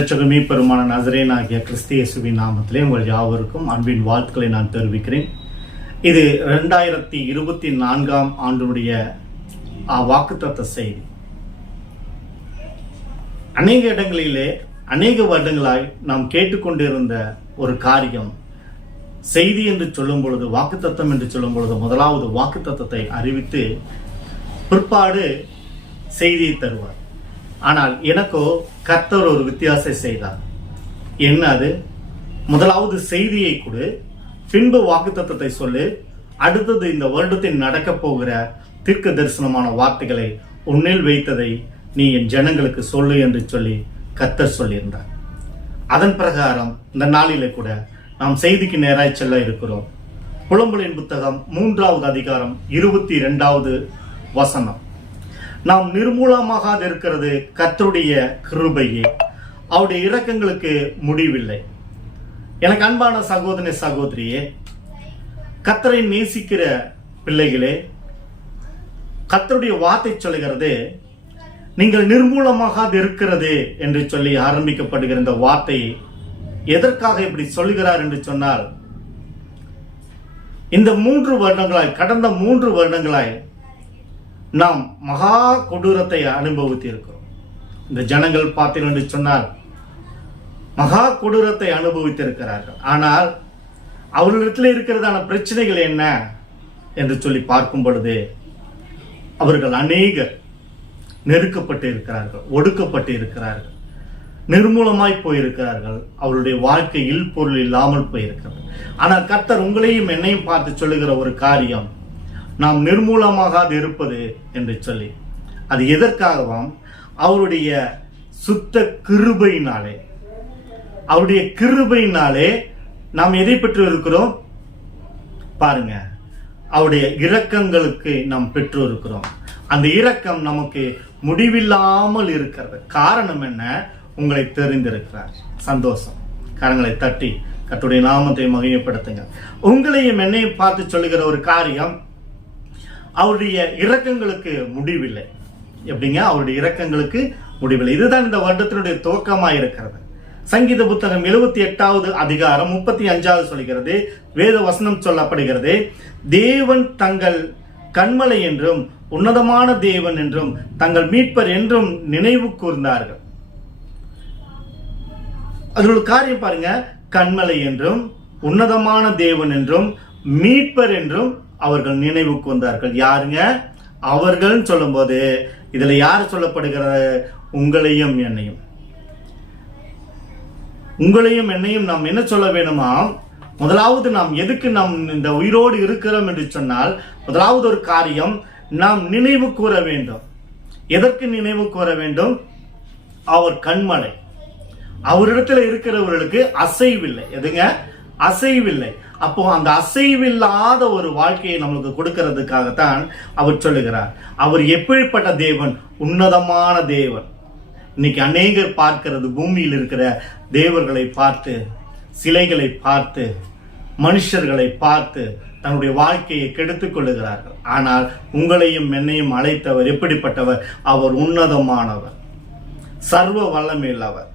இரட்சகமே பெருமான நசரேன் ஆகிய கிறிஸ்து இயேசுவின் நாமத்திலே உங்கள் யாவருக்கும் அன்பின் வாழ்த்துக்களை நான் தெரிவிக்கிறேன். இது 2024 ஆண்டுடைய வாக்குத்தத்த செய்தி. அநேக இடங்களிலே அநேக வருடங்களாய் நாம் கேட்டுக்கொண்டிருந்த ஒரு காரியம், செய்தி என்று சொல்லும் பொழுது, வாக்குத்தத்தம் என்று சொல்லும் பொழுது முதலாவது வாக்குத்தத்தத்தை அறிவித்து பிற்பாடு செய்தியை தருவார். ஆனால் எனக்கோ கர்த்தர் ஒரு வித்தியாசம் செய்தார். என்ன அது? முதலாவது செய்தியை கொடு, பின்பு வாக்குத்தத்தத்தை சொல்லு, அடுத்தது இந்த வருடத்தில் நடக்க போகிற தீர்க்க தரிசனமான வார்த்தைகளை உன்னில் வைத்ததை நீ என் ஜனங்களுக்கு சொல்லு என்று சொல்லி கர்த்தர் சொல்லியிருந்தார். அதன் பிரகாரம் இந்த நாளிலே கூட நாம் செய்திக்கு நேராய் செல்ல இருக்கிறோம். புலம்பலின் புத்தகம் 3வது அதிகாரம் 22வது வசனம். நாம் நிர்மூலமாகாது இருக்கிறது கர்த்தருடைய கிருபையே, அவருடைய இரக்கங்களுக்கு முடிவில்லை. எனக்கு அன்பான சகோதரனே, சகோதரியே, கர்த்தரை நேசிக்கிற பிள்ளைகளே, கர்த்தருடைய வார்த்தை சொல்லுகிறது, நீங்கள் நிர்மூலமாகாது இருக்கிறது என்று சொல்லி ஆரம்பிக்கப்படுகிற இந்த வார்த்தை எதற்காக இப்படி சொல்லுகிறார் என்று சொன்னால், இந்த 3 வருடங்களாய், கடந்த 3 வருடங்களாய் நாம் மகா கொடூரத்தை அனுபவித்து இருக்கிறோம். இந்த ஜனங்கள் பார்த்தீர்கள் என்று சொன்னால் மகா கொடூரத்தை அனுபவித்திருக்கிறார்கள். ஆனால் அவர்களிடத்தில் இருக்கிறதான பிரச்சனைகள் என்ன என்று சொல்லி பார்க்கும் பொழுது, அவர்கள் அநேகர் நெருக்கப்பட்டு இருக்கிறார்கள், ஒடுக்கப்பட்டு இருக்கிறார்கள், நிர்மூலமாய் போயிருக்கிறார்கள். அவருடைய வாழ்க்கையில் பொருள் இல்லாமல் போயிருக்கிறது. ஆனால் கர்த்தர் உங்களையும் என்னையும் பார்த்து சொல்லுகிற ஒரு காரியம், நாம் நிர்மூலமாகாது இருப்பது என்று சொல்லி. அது எதற்காகவும் அவருடைய சுத்த கிருபையினாலே, அவருடைய கிருபையினாலே நாம் எதை பெற்று இருக்கிறோம் பாருங்க, அவருடைய இரக்கங்களுக்கு நாம் பெற்று இருக்கிறோம். அந்த இரக்கம் நமக்கு முடிவில்லாமல் இருக்கிறது. காரணம் என்ன? உங்களை தெரிந்திருக்கிறார். சந்தோஷம். கரங்களை தட்டி கர்த்தருடைய நாமத்தை மகிமைப்படுத்துங்க. உங்களையும் என்னையும் பார்த்து சொல்லுகிற ஒரு காரியம், அவருடைய இரக்கங்களுக்கு முடிவில்லை. எப்படிங்க? அவருடைய இரக்கங்களுக்கு முடிவில்லை. இதுதான் இந்த வருடத்தினுடைய துவக்கமாக இருக்கிறது. சங்கீத புத்தகம் 78வது அதிகாரம் 35வது சொல்கிறது, வேத வசனம் சொல்லப்படுகிறது, தேவன் தங்கள் கன்மலை என்றும் உன்னதமான தேவன் என்றும் தங்கள் மீட்பர் என்றும் நினைவு கூர்ந்தார்கள். அதில் ஒரு காரியம் பாருங்க, கன்மலை என்றும் உன்னதமான தேவன் என்றும் மீட்பர் என்றும் அவர்கள் நினைவு கூர்ந்தார்கள். யாருங்க அவர்கள் சொல்லும் போது இதுல யாரு சொல்லப்படுகிறது? உங்களையும் என்னையும். உங்களையும் என்னையும் நாம் என்ன சொல்ல வேணுமா? முதலாவது நாம் எதுக்கு நாம் இந்த உயிரோடு இருக்கிறோம் என்று சொன்னால், முதலாவது ஒரு காரியம் நாம் நினைவு கூற வேண்டும். எதற்கு நினைவு கூற வேண்டும்? அவர் கண்மலை. அவரிடத்துல இருக்கிறவர்களுக்கு அசைவில்லை. எதுங்க? அசைவில்லை. அப்போ அந்த அசைவில்லாத ஒரு வாழ்க்கையை நம்மளுக்கு கொடுக்கிறதுக்காகத்தான் அவர் சொல்லுகிறார். அவர் எப்படிப்பட்ட தேவன்? உன்னதமான தேவன். இன்னைக்கு அநேகர் பார்க்கிறது, பூமியில் இருக்கிற தேவர்களை பார்த்து, சிலைகளை பார்த்து, மனுஷர்களை பார்த்து தன்னுடைய வாழ்க்கையை கெடுத்துக் கொள்ளுகிறார்கள். ஆனால் உங்களையும் என்னையும் அழைத்தவர் எப்படிப்பட்டவர்? அவர் உன்னதமானவர், சர்வ வல்லமையுள்ளவர்.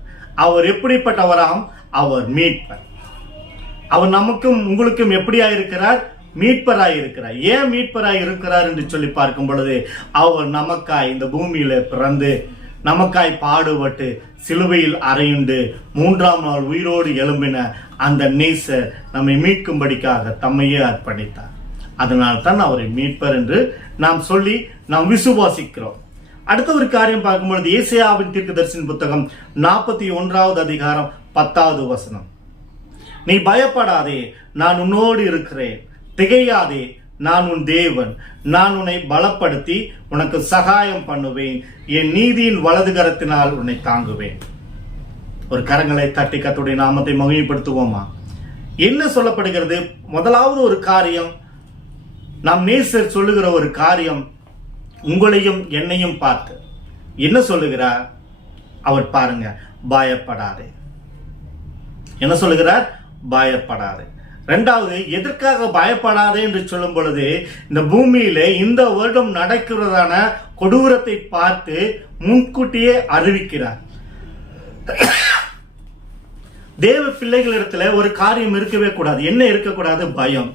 அவர் எப்படிப்பட்டவராம்? அவர் மீட்பர். அவர் நமக்கும் உங்களுக்கும் எப்படியா இருக்கிறார்? மீட்பராய் இருக்கிறார். ஏன் மீட்பராய் இருக்கிறார் என்று சொல்லி பார்க்கும் பொழுது, அவர் நமக்காய் இந்த பூமியில பிறந்து, நமக்காய் பாடுபட்டு, சிலுவையில் அறையுண்டு 3ஆம் நாள் உயிரோடு எழும்பின அந்த நேசர் நம்மை மீட்கும்படிக்காக தம்மையே அர்ப்பணித்தார். அதனால் தான் அவரை மீட்பர் என்று நாம் சொல்லி நாம் விசுவாசிக்கிறோம். அடுத்த ஒரு காரியம் பார்க்கும்பொழுது, ஏசாயாவின் தீர்க்கதரிசன புத்தகம் 41வது அதிகாரம் 10வது வசனம். நீ பயப்படாதே, நான் உன்னோடு இருக்கிறேன். திகையாதே, நான் உன் தேவன். நான் உன்னை பலப்படுத்தி உனக்கு சகாயம் பண்ணுவேன். என் நீதியின் வலது கரத்தினால் உன்னை தாங்குவேன். ஒரு கரங்களை தட்டி கர்த்தருடைய நாமத்தை மகிமைப்படுத்துவோமா? என்ன சொல்லப்படுகிறது? முதலாவது ஒரு காரியம், நாம் நேசர் சொல்லுகிற ஒரு காரியம், உங்களையும் என்னையும் பார்த்து என்ன சொல்லுகிறார்? அவர் பாருங்க, பயப்படாதே. என்ன சொல்லுகிறார்? பயப்படாதே. இரண்டாவது, எதற்காக பயப்படாதே என்று சொல்லும் பொழுது, இந்த பூமியில இந்த வருடம் நடக்கிறதான கொடூரத்தை பார்த்து முன்கூட்டியே அறிவிக்கிறார். தேவ பிள்ளைகளிடத்துல ஒரு காரியம் இருக்கவே கூடாது. என்ன இருக்கக்கூடாது? பயம்.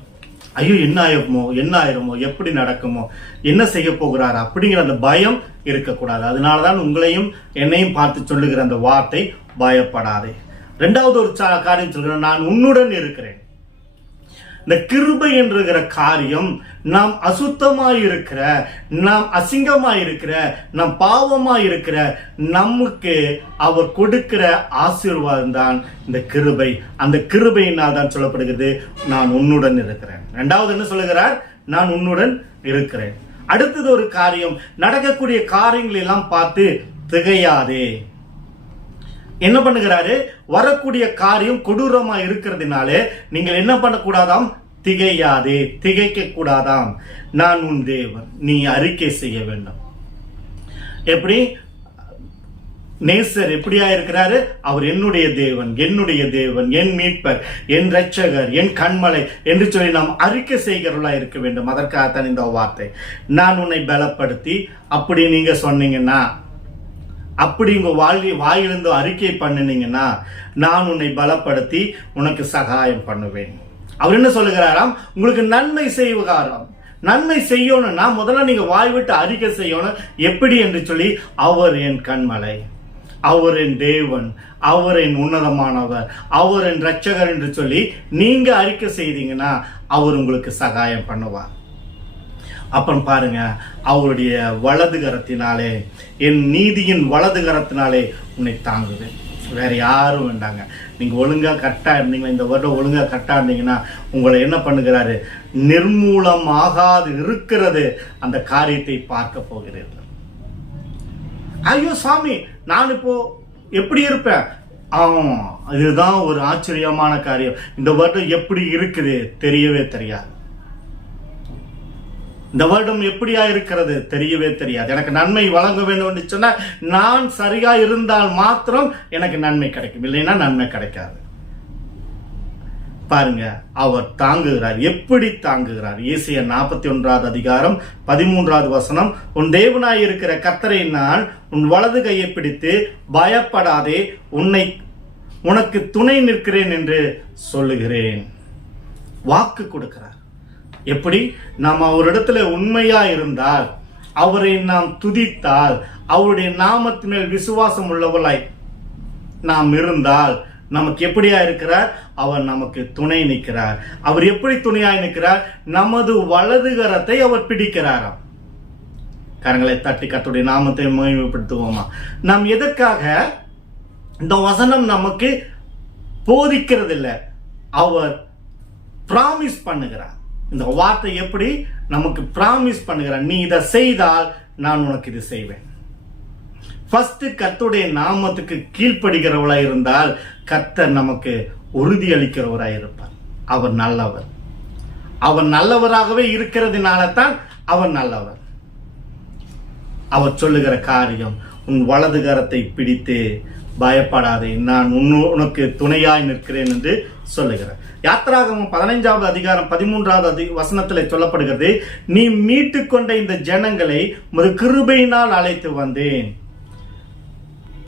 ஐயோ என்ன ஆயிருமோ, எப்படி நடக்குமோ, என்ன செய்ய போகிறார் அப்படிங்கிற அந்த பயம் இருக்கக்கூடாது. அதனாலதான் உங்களையும் என்னையும் பார்த்து சொல்லுகிற அந்த வார்த்தை, பயப்படாதே. இரண்டாவது ஒரு காரியம் சொல்கிறேன், நான் உன்னுடன் இருக்கிறேன். இந்த கிருபை என்கிற காரியம் நாம் அசுத்தமாயிருக்கிற, நாம் அசிங்கமாயிருக்கிற, நாம் பாவமாயிருக்கிற நமக்கு அவர் கொடுக்கிற ஆசீர்வாதம் தான் இந்த கிருபை. அந்த கிருபையினால் தான் சொல்லப்படுகிறது, நான் உன்னுடன் இருக்கிறேன். இரண்டாவது என்ன சொல்லுகிறார்? நான் உன்னுடன் இருக்கிறேன். அடுத்தது ஒரு காரியம், நடக்கக்கூடிய காரியங்கள் எல்லாம் பார்த்து திகையாதே. என்ன பண்ணுகிறாரு? வரக்கூடிய காரியம் கொடூரமா இருக்கிறதுனாலே நீங்கள் என்ன பண்ணக்கூடாதாம்? திகையாதே, திகைக்க கூடாதாம். நான் உன் தேவன், நீ அறிக்கை செய்ய வேண்டும். எப்படி? நேசர் எப்படியா இருக்கிறாரு? அவர் என்னுடைய தேவன், என்னுடைய தேவன், என் மீட்பர், என் ரட்சகர், என் கண்மலை என்று சொல்லி நாம் அறிக்கை செய்கிறவர்களா இருக்க வேண்டும். அதற்காகத்தான் இந்த வார்த்தை. நான் உன்னை பலப்படுத்தி, அப்படி நீங்க சொன்னீங்கன்னா, அப்படி உங்க வாயிலிருந்து அறிக்கை பண்ணினீங்கன்னா, நான் உன்னை பலப்படுத்தி உனக்கு சகாயம் பண்ணுவேன். அவர் என்ன சொல்லுகிறாராம்? உங்களுக்கு நன்மை செய்வகாரம். நன்மை செய்யணும்னா முதல்ல நீங்க வாய் விட்டு அறிக்கை செய்யணும். எப்படி என்று சொல்லி, அவர் என் கண்மலை, அவர் என் தேவன், அவர் என் உன்னதமானவர், அவர் என் ரட்சகர் என்று சொல்லி நீங்க அறிக்கை செய்தீங்கன்னா அவர் உங்களுக்கு சகாயம் பண்ணுவார். அப்புறம் பாருங்க, அவருடைய வலது கரத்தினாலே, என் நீதியின் வலது கரத்தினாலே உன்னை தாங்குவேன். வேற யாரும் வேண்டாங்க. நீங்க ஒழுங்கா கரெக்டா இருந்தீங்கன்னா, இந்த வருடம் ஒழுங்கா கரெக்டா இருந்தீங்கன்னா உங்களை என்ன பண்ணுகிறாரு? நிர்மூலம் ஆகாது இருக்கிறது அந்த காரியத்தை பார்க்க போகிறீர்கள். ஐயோ சாமி, நான் இப்போ எப்படி இருப்பேன்? இதுதான் ஒரு ஆச்சரியமான காரியம். இந்த வருடம் எப்படி இருக்குது தெரியவே தெரியாது. இந்த வருடம் எப்படியா இருக்கிறது தெரியவே தெரியாது. எனக்கு நன்மை வழங்க வேண்டும் என்று சொன்னா, நான் சரியா இருந்தால் மாத்திரம் எனக்கு நன்மை கிடைக்கும், இல்லைன்னா நன்மை கிடைக்காது. பாருங்க, அவர் தாங்குகிறார். எப்படி தாங்குகிறார்? ஏசாயா 41வது அதிகாரம் 13வது வசனம், உன் தேவனாய் இருக்கிற கர்த்தரை நான் உன் வலது கையை பிடித்து பயப்படாதே, உனக்கு துணை நிற்கிறேன் என்று சொல்லுகிறேன். வாக்கு கொடுக்கிறார். எப்படி? நாம் அவரிடத்துல உண்மையா இருந்தால், அவரை நாம் துதித்தால், அவருடைய நாமத்தின் மேல் விசுவாசம் உள்ளவளாய் நாம் இருந்தால், நமக்கு எப்படியா இருக்கிறார்? அவர் நமக்கு துணை நிற்கிறார். அவர் எப்படி துணையாய் நிற்கிறார்? நமது வலது கரத்தை அவர் பிடிக்கிறாராம். கரங்களை தட்டி கர்த்தருடைய நாமத்தை மகிமைப்படுத்துவோமா? நாம் எதற்காக இந்த வசனம் நமக்கு போதிக்கிறது இல்லை, அவர் பிராமிஸ் பண்ணுகிறார். இந்த வார்த்தை எப்படி நமக்கு பிராமிஸ் பண்ணுகிறார்? நீ இதை செய்தால் நான் உனக்கு இது செய்வேன். ஃபர்ஸ்ட் கர்த்தருடைய நாமத்துக்கு கீழ்ப்படுகிறவளாய் இருந்தால் கர்த்தர் நமக்கு உறுதி அளிக்கிறவராய் இருப்பார். அவர் நல்லவர். அவர் நல்லவராகவே இருக்கிறதுனால தான் அவர் நல்லவர். அவர் சொல்லுகிற காரியம், உன் வலது கரத்தை பிடித்து பயப்படாதே, நான் உனக்கு துணையாய் நிற்கிறேன் என்று சொல்லுகிறார். யாத்திராகமம் 15வது அதிகாரம் 13வது வசனத்தில் சொல்லப்படுகிறது, நீ மீட்டு கொண்ட இந்த ஜனங்களை உமது கிருபையினால் அழைத்து வந்தேன்.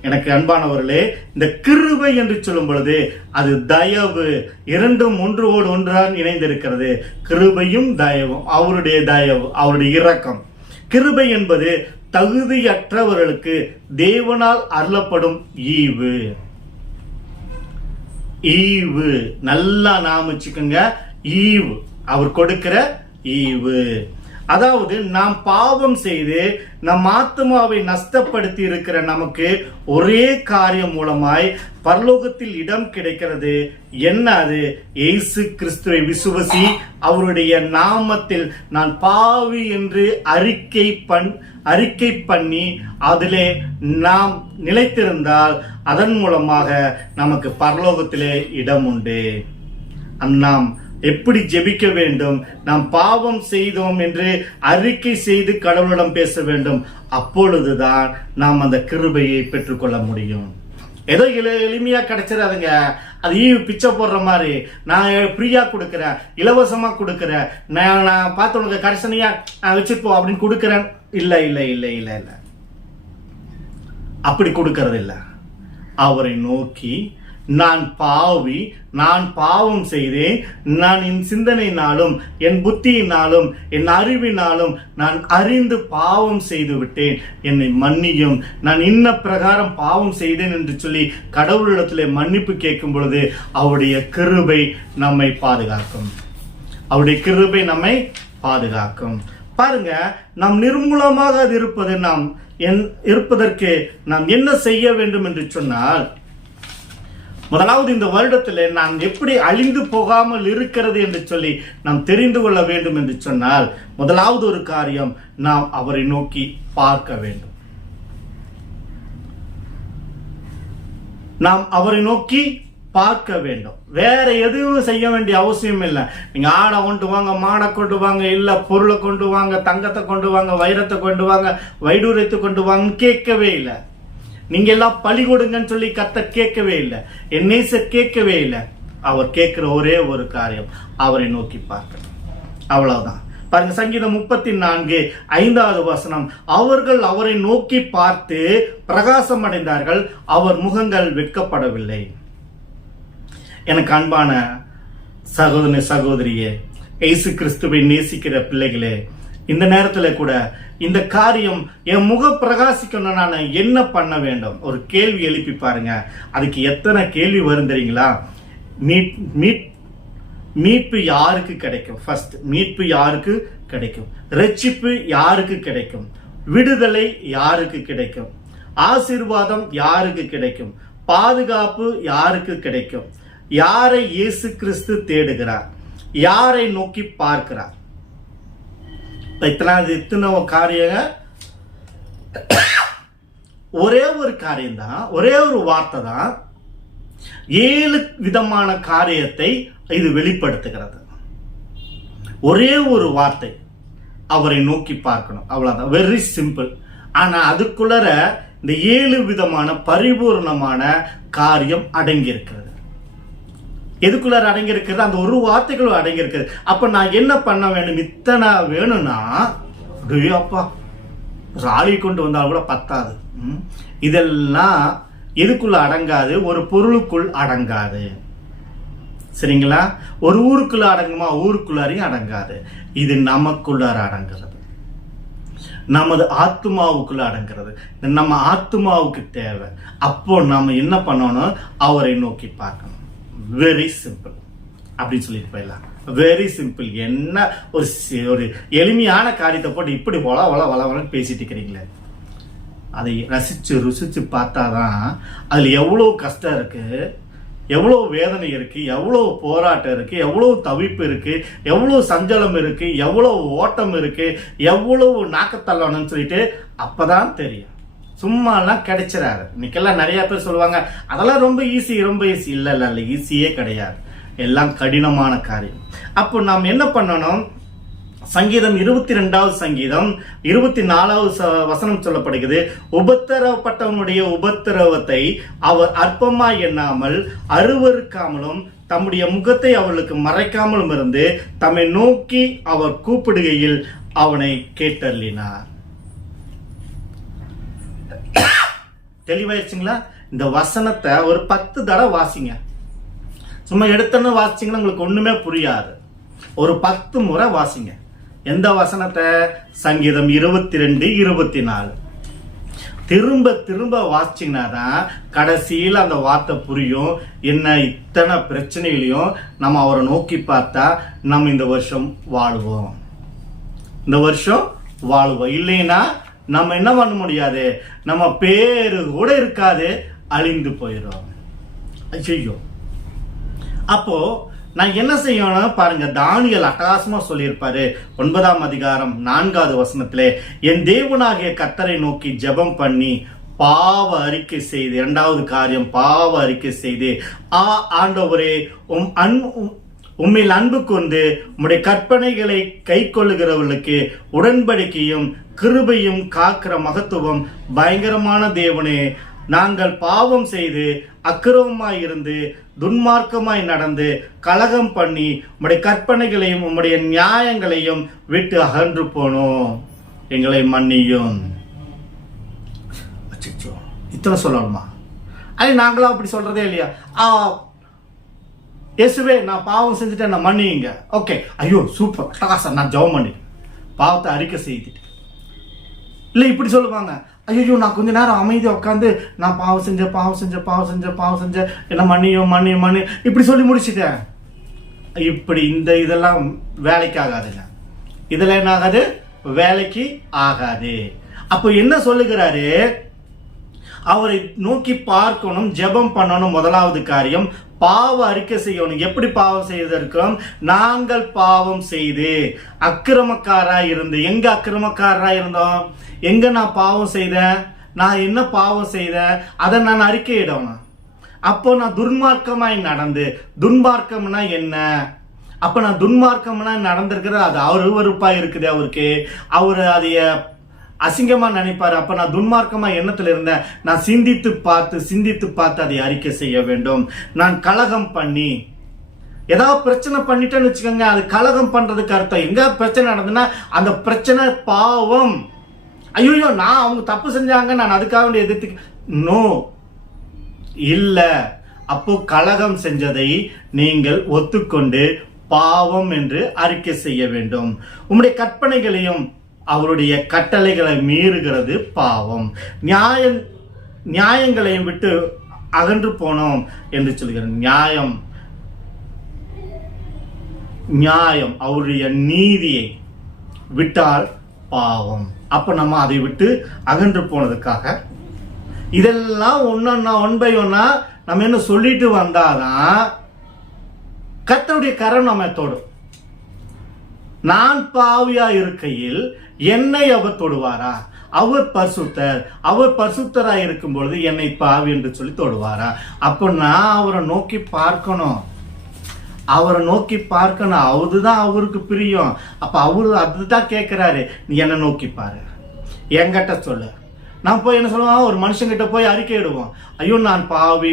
எனக்கு அன்பானவர்களே, இந்த கிருபை என்று சொல்லும் பொழுது அது தயவு, இரண்டும் ஒன்றோடு ஒன்றால் இணைந்திருக்கிறது. கிருபையும் தயவும், அவருடைய தயவு, அவருடைய இரக்கம். கிருபை என்பது தகுதியற்றவர்களுக்கு தேவனால் அருளப்படும் ஈவு. ஈவு நல்லா நாம வச்சுக்கோங்க. ஈவு, அவர் கொடுக்கிற ஈவு. அதாவது நாம் பாவம் செய்து நம் ஆத்மாவை நஷ்டப்படுத்தி இருக்கிற நமக்கு ஒரே காரியம் மூலமாய் பரலோகத்தில் இடம் கிடைக்கிறது. என்ன அது? இயேசு கிறிஸ்துவை விசுவசி, அவருடைய நாமத்தில் நான் பாவி என்று அறிக்கை பண்ணி அதிலே நாம் நிலைத்திருந்தால் அதன் மூலமாக நமக்கு பரலோகத்திலே இடம் உண்டு. நாம் எப்படி ஜெபிக்க வேண்டும்? நாம் பாவம் செய்தோம் என்று அறிக்கை செய்து கடவுளிடம் பேச வேண்டும். அப்பொழுதுதான் நாம் அந்த கிருபையை பெற்றுக்கொள்ள முடியும். ஏதோ எளிமையா கிடைச்சிடாதுங்க. அது பிச்சை போடுற மாதிரி நான் ஃப்ரீயா கொடுக்கிறேன், இலவசமா கொடுக்கிறேன், நான் பார்த்து உனக்கு கடைசனையா வச்சுப்போ அப்படின்னு கொடுக்கிறேன். இல்ல இல்ல இல்ல இல்ல இல்ல, அப்படி கொடுக்கறது இல்ல. அவரை நோக்கி நான் பாவி, நான் பாவம் செய்தேன், நான் என் சிந்தனையினாலும் என் புத்தியினாலும் என் அறிவினாலும் நான் அறிந்து பாவம் செய்து விட்டேன், என்னை மன்னியும், நான் இன்ன பிரகாரம் பாவம் செய்தேன் என்று சொல்லி கடவுளிடத்திலே மன்னிப்பு கேட்கும் பொழுது அவருடைய கிருபை நம்மை பாதுகாக்கும். அவருடைய கிருபை நம்மை பாதுகாக்கும். பாருங்க, நாம் நிர்மூலமாக அது இருப்பதற்கு நாம் என்ன செய்ய வேண்டும் என்று சொன்னால், முதலாவது இந்த வருடத்தில் நாம் எப்படி அழிந்து போகாமல் இருக்கிறது என்று சொல்லி நாம் தெரிந்து கொள்ள வேண்டும் என்று சொன்னால், முதலாவது ஒரு காரியம், நாம் அவரை நோக்கி பார்க்க வேண்டும். நாம் அவரை நோக்கி பார்க்க வேண்டும். வேற எதுவும் செய்ய வேண்டிய அவசியம் இல்லை. நீங்க ஆடை கொண்டு வாங்க, மாடை கொண்டு வாங்க, இல்ல பொருளை கொண்டு வாங்க, தங்கத்தை கொண்டு வாங்க, வைரத்தை கொண்டு வாங்க, வைடூரியத்தை கொண்டு வாங்க கேட்கவே இல்லை. நீங்க எல்லாம் பலி கொடுங்கன்னு சொல்லி கர்த்தர் கேட்கவே இல்லை. என் நேசர் கேட்கவே இல்லை. அவர் கேட்கிற ஒரே ஒரு காரியம், அவரை நோக்கி பார்க்கணும். அவ்வளவுதான். பாருங்க, சங்கீதம் 34:5 அவர்கள் அவரை நோக்கி பார்த்து பிரகாசம் அடைந்தார்கள், அவர் முகங்கள் வெட்கப்படவில்லை. எனக்கு அன்பான சகோதர சகோதரியே, இயேசு கிறிஸ்துவை நேசிக்கிற பிள்ளைகளே, இந்த நேரத்துல கூட இந்த காரியம் என் முக பிரகாசிக்கணும், நான் என்ன பண்ண வேண்டும்? ஒரு கேள்வி எழுப்பி பாருங்க. அதுக்கு எத்தனை கேள்வி வரும் தெரியுங்களா? மீட்பு யாருக்கு கிடைக்கும்? ஃபர்ஸ்ட், மீட்பு யாருக்கு கிடைக்கும்? ரட்சிப்பு யாருக்கு கிடைக்கும்? விடுதலை யாருக்கு கிடைக்கும்? ஆசீர்வாதம் யாருக்கு கிடைக்கும்? பாதுகாப்பு யாருக்கு கிடைக்கும்? யாரை இயேசு கிறிஸ்து தேடுகிறார்? யாரை நோக்கி பார்க்கிறார்? இத்தனை காரியங்க, ஒரே ஒரு காரியம் தான், ஒரே ஒரு வார்த்தை தான் 7 விதமான காரியத்தை இது வெளிப்படுத்துகிறது. ஒரே ஒரு வார்த்தை, அவரை நோக்கி பார்க்கணும், அவ்வளவுதான். Very simple. ஆனா அதுக்குள்ளர இந்த 7 விதமான பரிபூர்ணமான காரியம் அடங்கி இருக்கிறது. எதுக்குள்ளார அடங்கி இருக்கிறது? அந்த ஒரு வார்த்தைகளும் அடங்கி இருக்கிறது. அப்ப நான் என்ன பண்ண வேண்டும்? இத்தனை வேணும்னா அப்பா ராலி கொண்டு வந்தால் கூட பத்தாது. இதெல்லாம் எதுக்குள்ள அடங்காது? ஒரு பொருளுக்குள் அடங்காது. சரிங்களா? ஒரு ஊருக்குள்ள அடங்குமா? ஊருக்குள்ளாரையும் அடங்காது. இது நமக்குள்ளார அடங்குறது, நமது ஆத்மாவுக்குள்ள அடங்குறது. நம்ம ஆத்மாவுக்கு தேவை. அப்போ நாம என்ன பண்ணணும்? அவரை நோக்கி பார்க்கணும். வெரி சிம்பிள் அப்படின்னு சொல்லிட்டு போயிடலாம். Very simple. என்ன ஒரு எளிமையான காரியத்தை போட்டு இப்படி வள பேசிட்டு இருக்கிறீங்களே, அதை ரசிச்சு ருசிச்சு பார்த்தாதான் அதுல எவ்வளவு கஷ்டம் இருக்கு, எவ்வளவு வேதனை இருக்கு, எவ்வளவு போராட்டம் இருக்கு, எவ்வளவு தவிப்பு இருக்கு, எவ்வளவு சஞ்சலம் இருக்கு, எவ்வளவு ஓட்டம் இருக்கு, எவ்வளவு நாக்கத்தள்ளணும்னு சொல்லிட்டு அப்பதான் தெரியும். சும்மா எல்லாம் கிடைச்சிடாரு. இன்னைக்கெல்லாம் நிறைய பேர் சொல்லுவாங்க அதெல்லாம் ரொம்ப ஈஸி, ரொம்ப ஈஸி. இல்ல ஈஸியே கிடையாது, எல்லாம் கடினமான காரியம். அப்போ நாம் என்ன பண்ணணும்? சங்கீதம் 22வது சங்கீதம் 24வது சொல்லப்படுகிறது, உபத்திரவப்பட்டவனுடைய உபத்திரவத்தை அவர் அற்பமாய் எண்ணாமல் அருவருக்காமலும் தம்முடைய முகத்தை அவர்களுக்கு மறைக்காமலும் இருந்து தம்மை நோக்கி அவர் கூப்பிடுகையில் அவனை கேட்டள்ளினார். தெளிவாயிருச்சுங்களா? இந்த வசனத்தை ஒரு 10 தடவை வாசிங்க. சும்மா எடுத்தன்னு வாசிச்சீங்கன்னா உங்களுக்கு ஒண்ணுமே புரியாது. ஒரு 10 முறை வாசிங்க. எந்த வசனத்தை? சங்கீதம் 22-24 திரும்ப திரும்ப வாசிச்சீங்கன்னா தான் கடைசியில் அந்த வார்த்தை புரியும். என்ன இத்தனை பிரச்சனைகளையும் நம்ம அவரை நோக்கி பார்த்தா நம்ம இந்த வருஷம் வாழ்வோம், இந்த வருஷம் வாழ்வோம். இல்லைன்னா நம்ம என்ன பண்ண முடியாது? நம்ம பேரு கூட இருக்காது, அழிந்து போயிடும். ஐயோ! அப்போ நான் என்ன செய்யணும் பாருங்க. தானியேல் அட்டகாசமா சொல்லியிருப்பாரு. 9ஆம் அதிகாரம் 4வது வசனத்திலே, என் தேவனாகிய கர்த்தரை நோக்கி ஜெபம் பண்ணி பாவ அறிக்கை செய்து, 2வது காரியம் பாவ அறிக்கை செய்து, ஆண்டவரே உம்மில் அன்பு கொண்டு உம்முடைய கற்பனைகளை கை கொள்ளுகிறவர்களுக்கு உடன்படிக்கையும் கிருபையும் காக்கிற மகத்துவம் பயங்கரமான தேவனே, நாங்கள் பாவம் செய்து அக்கிரமமாய் இருந்து துன்மார்க்கமாய் நடந்து கலகம் பண்ணி உம்முடைய கற்பனைகளையும் உம்முடைய நியாயங்களையும் விட்டு அகன்று போனோம், எங்களை மன்னியும். இத்தனை சொல்லணுமா? அது நாங்களாம் அப்படி சொல்றதே இல்லையா? இயேசுவே நான் பாவம் செஞ்சுட்டேன், நான் மன்னிங்க. ஓகே, ஐயோ சூப்பர் அட்டகாசம், நான் ஜெபம் பண்ணி பாவத்தை அறிக்கை செய்துட்டு. இல்லை இப்படி சொல்லுவாங்க, ஐயோ நான் கொஞ்ச நேரம் அமைதியாக உட்காந்து நான் பாவம் செஞ்சேன் என்ன மன்னி இப்படி சொல்லி முடிச்சுட்டேன். இப்படி இதெல்லாம் வேலைக்கு ஆகாதுங்க. இதெல்லாம் என்ன ஆகாது? வேலைக்கு ஆகாது. அப்போ என்ன சொல்லுகிறாரு? அவரை நோக்கி பார்க்கணும், ஜெபம் பண்ணணும். முதலாவது காரியம் பாவ அறிக்கை செய்யணும். எப்படி பாவம் செய்திருக்கிறோம்? நாங்கள் பாவம் செய்து அக்கிரமக்காராய் இருந்து. எங்க அக்கிரமக்காரராய் இருந்தோம்? எங்க நான் பாவம் செய்தேன்? நான் என்ன பாவம் செய்தேன்? அதை நான் அறிக்கையிடணும். அப்போ நான் துன்மார்க்கமாய் நடந்து, துன்மார்க்கம்னா என்ன? அப்ப நான் துன்மார்க்கம்னா நடந்திருக்கிறது, அது அருவருப்பா இருக்குது அவருக்கு. அவரு அதைய அசிங்கமா நினைப்பாரு. அப்ப நான் துன்மார்க்கமா எண்ணத்துல இருந்தேன். நான் சிந்தித்து பார்த்து அதை அறிக்கை செய்ய வேண்டும். நான் கலகம் பண்ணி ஏதாவது பிரச்சனை பண்ணிட்டேன்னு வச்சுக்கோங்க, அது கலகம் பண்றதுக்கு அர்த்தம். எங்க பிரச்சனை நடந்ததுன்னா அந்த பிரச்சனை பாவம். ஐயோ நான் அவங்க தப்பு செஞ்சாங்க, நான் அதுக்காக வேண்டிய எதிர்த்து நோ இல்ல. அப்போ கலகம் செஞ்சதை நீங்கள் ஒத்துக்கொண்டு பாவம் என்று அறிக்கை செய்ய வேண்டும். உம்முடைய கற்பனைகளையும் அவருடைய கட்டளைகளை மீறுகிறது பாவம். நியாயங்களையும் விட்டு அகன்று போனோம் என்று சொல்கிறேன். நியாயம் அவருடைய நீதியை விட்டால் பாவம். அப்ப நம்ம அதை விட்டு அகன்று போனதுக்காக இதெல்லாம் ஒன் பை ஒன்னா நம்ம என்ன சொல்லிட்டு வந்தாதான் கர்த்தருடைய கரம் நம்ம தொடும். நான் பாவியா இருக்கையில் என்னை அவர் தொடுவாரா? அவர் பரிசுத்தர். அவர் பரிசுத்தரா இருக்கும் பொழுது என்னை பாவி என்று சொல்லி தொடுவாரா? அப்ப நான் அவரை நோக்கி பார்க்கணும். அவருதான் அவருக்கு பிரியம். அப்ப அவரு அதுதான் கேட்கிறாரு, நீ என்ன நோக்கி பாரு, என்கிட்ட சொல்லு. நான் போய் என்ன சொல்லுவான்? ஒரு மனுஷங்கிட்ட போய் அறிக்கை இடுவோம். ஐயோ நான் பாவி,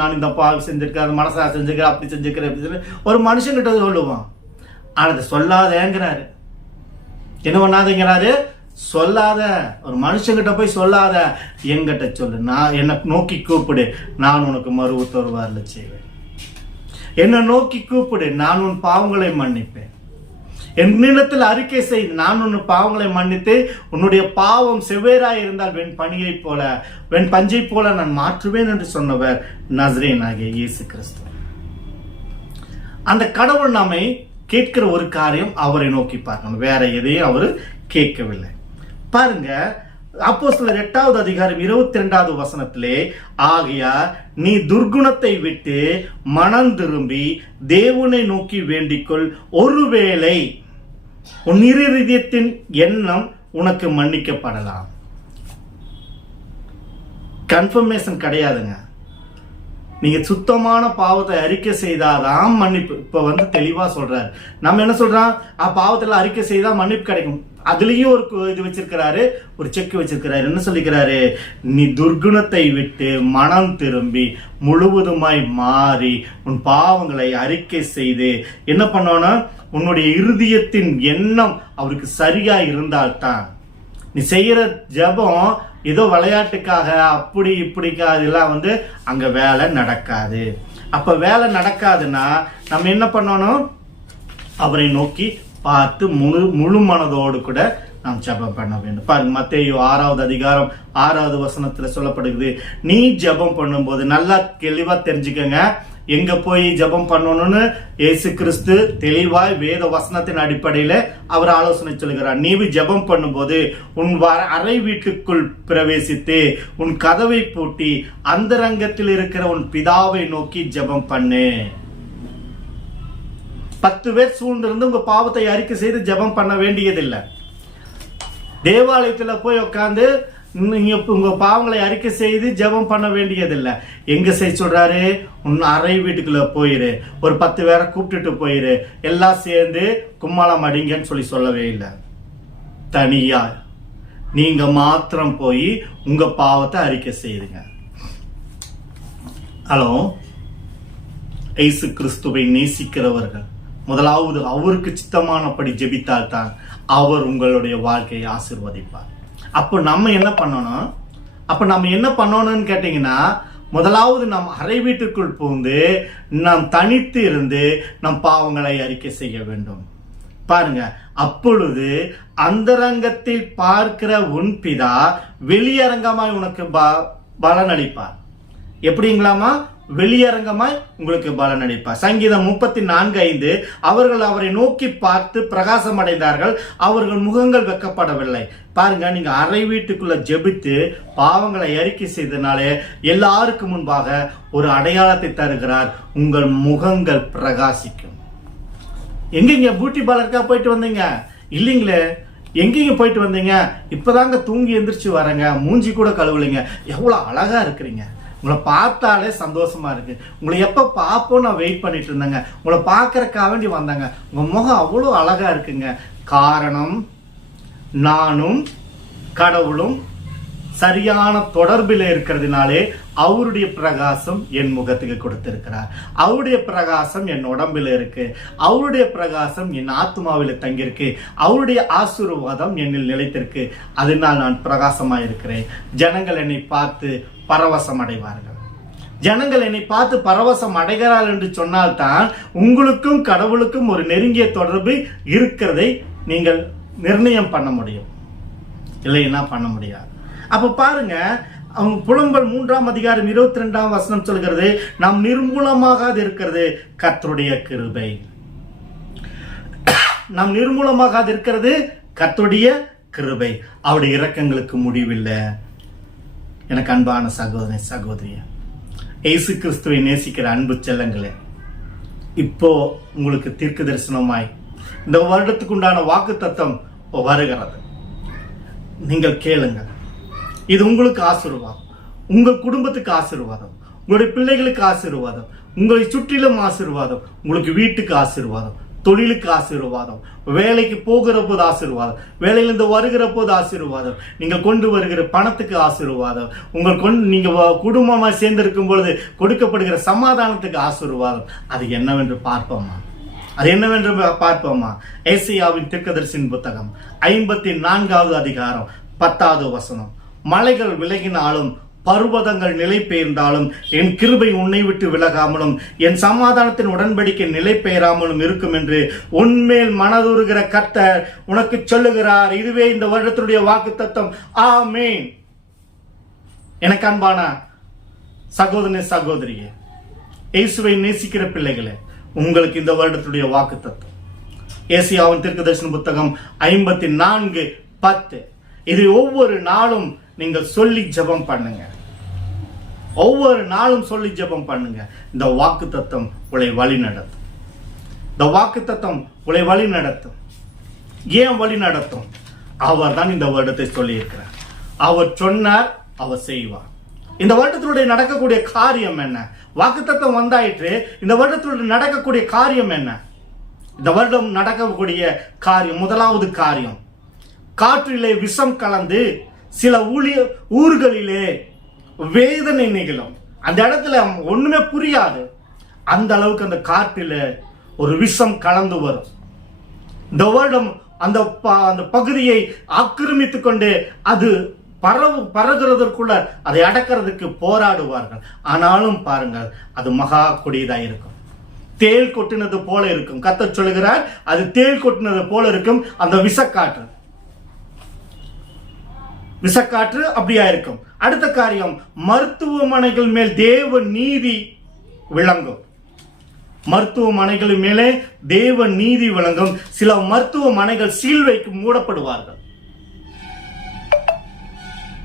நான் இந்த பாவி செஞ்சிருக்கேன், மனசா செஞ்சுக்கிறேன், அப்படி செஞ்சுக்கிறேன் ஒரு மனுஷங்கிட்ட சொல்லுவான். ஆனா அதை சொல்லாதேங்கிறாரு. என்ன பண்ணாதேங்கிறாரு? சொல்லாத. ஒரு மனுஷங்கிட்ட போய் சொல்லாத, என்கிட்ட சொல்லு. நான் என்ன நோக்கி கூப்பிடு, நான் உனக்கு மறு உத்தரவாறுல செய்வேன். என்ன நோக்கி கூப்பிடு, நான் உன் பாவங்களை மன்னிப்பேன். என்னிடத்தில் அறிக்கை செய், நான் உன் பாவங்களை மன்னித்து உன்னுடைய பாவம் செவ்வேறாய் இருந்தால் வெண் பஞ்சை போல நான் மாற்றுவேன் என்று சொன்னவர் நசரேயனாகிய இயேசு கிறிஸ்து. அந்த கடவுள் நம்மை கேட்கிற ஒரு காரியம் அவரை நோக்கி பார்க்கணும். வேற எதையும் அவரு கேட்கவில்லை. பாருங்க, அப்போஸ்தலர் 8வது அதிகாரம் 22வது வசனத்திலே, ஆகையால் நீ துர்குணத்தை விட்டு மனம் திரும்பி தேவனை நோக்கி வேண்டிக்கொள், ஒருவேளை உன் இருதயத்தின் எண்ணம் உனக்கு மன்னிக்கப்படலாம். கன்ஃபர்மேஷன் கிடையாதுங்க. நீங்க சுத்தமான பாவத்தை அறிக்கை செய்தாதான் மன்னிப்பு. இப்ப தெளிவா சொல்றாரு. நம்ம என்ன சொல்றோம்? பாவத்துல அறிக்கை செய்தா மன்னிப்பு கிடைக்கும். அதுலயும் ஒரு இது வச்சிருக்கிறாரு, ஒரு செக் வச்சிருக்கிறாரு. என்ன சொல்லிக்கிறாரு? நீ துர்குணத்தை விட்டு மனம் திரும்பி முழுவதுமாய் மாறி உன் பாவங்களை அறிக்கை செய்து என்ன பண்ணணும்? உன்னுடைய இருதயத்தின் எண்ணம் அவருக்கு சரியா இருந்தால்தான். நீ செய்யற ஜெபம் ஏதோ விளையாட்டுக்காக அப்படி இப்படிக்கா இதெல்லாம் அங்க வேலை நடக்காது. அப்ப வேலை நடக்காதுன்னா நம்ம என்ன பண்ணணும்? அவரை நோக்கி பார்த்து முழு மனதோடு கூட நாம் ஜெபம் பண்ண வேண்டும். பாருங்க, மத்தேயு 6வது அதிகாரம் 6வது வசனத்துல சொல்லப்படுகிறது. நீ ஜெபம் பண்ணும்போது நல்லா தெளிவா தெரிஞ்சுக்கங்க, எங்க போய் ஜெபம் பண்ணணும்னு இயேசு கிறிஸ்து தெளிவாய் வேத வசனத்தின் அடிப்படையில அவர் ஆலோசனை சொல்கிறார். நீ ஜெபம் பண்ணும்போது உன் அறை வீட்டுக்குள் பிரவேசித்து உன் கதவை பூட்டி அந்தரங்கத்தில் இருக்கிற உன் பிதாவை நோக்கி ஜெபம் பண்ணு. 10 பேர் சூழ்ந்திருந்து உங்க பாவத்தை அறிக்கை செய்து ஜெபம் பண்ண வேண்டியதில்லை. தேவாலயத்துல போய் உட்காந்து நீங்க உங்க பாவங்களை அறிக்கை செய்து ஜெபம் பண்ண வேண்டியதில்லை. எங்க செய்ய சொல்றாரு? உன் அறை வீட்டுக்குள்ள போயிரு, ஒரு 10 பேரை கூப்பிட்டுட்டு போயிரு, எல்லாம் சேர்ந்து கும்மாளம் அடிங்கன்னு சொல்லவே இல்லை. தனியா நீங்க மாத்திரம் போய் உங்க பாவத்தை அறிக்கை செய்யுங்க. ஹலோ, இயேசு கிறிஸ்துவை நேசிக்கிறவர்கள் முதலாவது அவருக்கு சித்தமானபடி ஜெபித்தால் தான் அவர் உங்களுடைய வாழ்க்கையை ஆசீர்வதிப்பார். அப்போ நம்ம என்ன பண்ணணும்னு கேட்டீங்கன்னா, முதலாவது நாம் அறை வீட்டுக்குள் புகுந்து நாம் தனித்து இருந்து நம் பாவங்களை அறிக்கை செய்ய வேண்டும். பாருங்க, அப்பொழுது அந்தரங்கத்தில் பார்க்கிற உன் பிதா வெளியரங்கமாய் உனக்கு பலன் அளிப்பார். எப்படிங்களாமா? வெளியரங்கமாய் உங்களுக்கு பலன் அளிப்பார். சங்கீதம் 34:5 அவர்கள் அவரை நோக்கி பார்த்து பிரகாசம் அடைந்தார்கள், அவர்கள் முகங்கள் வெக்கப்படவில்லை. பாருங்க, நீங்க அறை வீட்டுக்குள்ள ஜெபித்து பாவங்களை அறிக்கை செய்தனாலே எல்லாருக்கும் முன்பாக ஒரு அடையாளத்தை தருகிறார், உங்கள் முகங்கள் பிரகாசிக்கும். எங்கீங்க பியூட்டி பார்லருக்கா போயிட்டு வந்தீங்க? இல்லைங்களே. எங்கீங்க போயிட்டு வந்தீங்க? இப்பதாங்க தூங்கி எந்திரிச்சு வரங்க, மூஞ்சி கூட கழுவலைங்க, எவ்வளவு அழகா இருக்கிறீங்க, உங்களை பார்த்தாலே சந்தோஷமா இருக்கு, உங்களை எப்ப பார்ப்போம் நான் வெயிட் பண்ணிட்டு இருந்தேங்க, உங்களை பார்க்கறதுக்காக வேண்டி வந்தாங்க, உங்க முகம் அவ்வளவு அழகா இருக்குங்க. காரணம், நானும் கடவுளும் சரியான தொடர்பில் இருக்கிறதுனாலே அவருடைய பிரகாசம் என் முகத்துக்கு கொடுத்திருக்கிறார், அவருடைய பிரகாசம் என் உடம்பில் இருக்கு, அவருடைய பிரகாசம் என் ஆத்மாவில் தங்கியிருக்கு, அவருடைய ஆசீர்வாதம் என்னில் நிலைத்திருக்கு, அதனால் நான் பிரகாசமா இருக்கிறேன். ஜனங்கள் என்னை பார்த்து பரவசம் அடைவார்கள். ஜனங்கள் என்னை பார்த்து பரவசம் அடைகிறார்கள் என்று சொன்னால்தான் உங்களுக்கும் கடவுளுக்கும் ஒரு நெருங்கிய தொடர்பு இருக்கிறதை நீங்கள் நிர்ணயம் பண்ண முடியும், இல்லைன்னா பண்ண முடியாது. அப்ப பாருங்க, அவங்க புலம்பல் 3:22 சொல்கிறது, நாம் நிர்மூலமாக இருக்கிறது கர்த்தருடைய கிருபை. நாம் நிர்மூலமாக இருக்கிறது கர்த்தருடைய கிருபை. அவருடைய இரக்கங்களுக்கு முடிவில்லை. எனக்கு அன்பான சகோதரி சகோதரிய, இயேசு கிறிஸ்துவை நேசிக்கிற அன்பு செல்லங்களே, இப்போ உங்களுக்கு தீர்க்க தரிசனமாய் இந்த வருடத்துக்கு உண்டான வாக்கு தத்தம் வருகிறது. நீங்கள் கேளுங்கள். இது உங்களுக்கு ஆசீர்வாதம், உங்கள் குடும்பத்துக்கு ஆசீர்வாதம், உங்களுடைய பிள்ளைகளுக்கு ஆசீர்வாதம், உங்களை சுற்றிலும் ஆசீர்வாதம், உங்களுக்கு வீட்டுக்கு ஆசீர்வாதம், தொழிலுக்கு ஆசீர்வாதம், வேலைக்கு போகிற போது ஆசீர்வாதம், வேலையிலிருந்து வருகிற போது ஆசீர்வாதம், நீங்கள் கொண்டு வருகிற பணத்துக்கு ஆசீர்வாதம், நீங்க குடும்பமா சேர்ந்திருக்கும் பொழுது கொடுக்கப்படுகிற சமாதானத்துக்கு ஆசீர்வாதம். அது என்னவென்று பார்ப்போமா? அது என்னவென்று பார்ப்போமா? ஏசாயாவின் தீர்க்கதரிசியின் புத்தகம் 54வது அதிகாரம் 10வது வசனம். மலைகள் விலகினாலும் பர்வதங்கள் நிலை பெயர்ந்தாலும் என் கிருபை உன்னை விட்டு விலகாமலும் என் சமாதானத்தின் உடன்படிக்கை நிலை பெயராமலும் இருக்கும் என்று உன்மேல் மனதுருகிற கர்த்தர் உனக்கு சொல்லுகிறார். இதுவே இந்த வருடத்துடைய வாக்குத்தத்தம். ஆமென். எனக்கு அன்பான சகோதரனே சகோதரியே, இயேசுவை நேசிக்கிற பிள்ளைகளே, உங்களுக்கு இந்த வருடத்துடைய வாக்குத்தத்தம். ஏசாயாவின் தீர்க்கதரிசன புத்தகம் 54:10. இது ஒவ்வொரு நாளும் நீங்கள் சொல்லி ஜெபம் பண்ணுங்க. ஒவ்வொரு நாளும் சொல்லி ஜெபம் பண்ணுங்க. இந்த வாக்கு தத்தம் உங்களை வழி நடத்தும். இந்த வாக்கு தத்தம் உங்களை வழி நடத்தும். ஏன் வழி நடத்தும்? அவர் தான் இந்த வருடத்தை சொல்லி இருக்கிறார். அவர் சொன்னார், அவர் செய்வார். இந்த வருடத்தினுடைய நடக்கக்கூடிய காரியம் என்ன? வாக்கு தத்தம் வந்தாயிற்று. இந்த வருடத்தினுடைய நடக்கக்கூடிய காரியம் என்ன? இந்த வருடம் நடக்கக்கூடிய காரியம், முதலாவது காரியம், காற்றிலே விஷம் கலந்து சில ஊர்களிலே வேதனை நிகழும். அந்த இடத்துல ஒண்ணுமே புரியாது. அந்த அளவுக்கு அந்த காற்றில ஒரு விஷம் கலந்து வரும். இந்த வருடம் அந்த பகுதியை ஆக்கிரமித்துக் கொண்டு அது பரகுறதற்குள்ள அதை அடக்கிறதுக்கு போராடுவார்கள். ஆனாலும் பாருங்கள், அது மகா கொடியதா இருக்கும். தேள் கொட்டினது போல இருக்கும். கர்த்தர் சொல்லுகிறார், அது தேள் கொட்டினது போல இருக்கும். அந்த விஷக்காற்று அப்படியா இருக்கும். அடுத்த காரியம், மருத்துவமனைகள் மேல் தேவ நீதி விளங்கும். மருத்துவமனைகள் மேலே தேவ நீதி விளங்கும். சில மருத்துவமனைகள் சீல்வைக்கு மூடப்படுவார்கள்.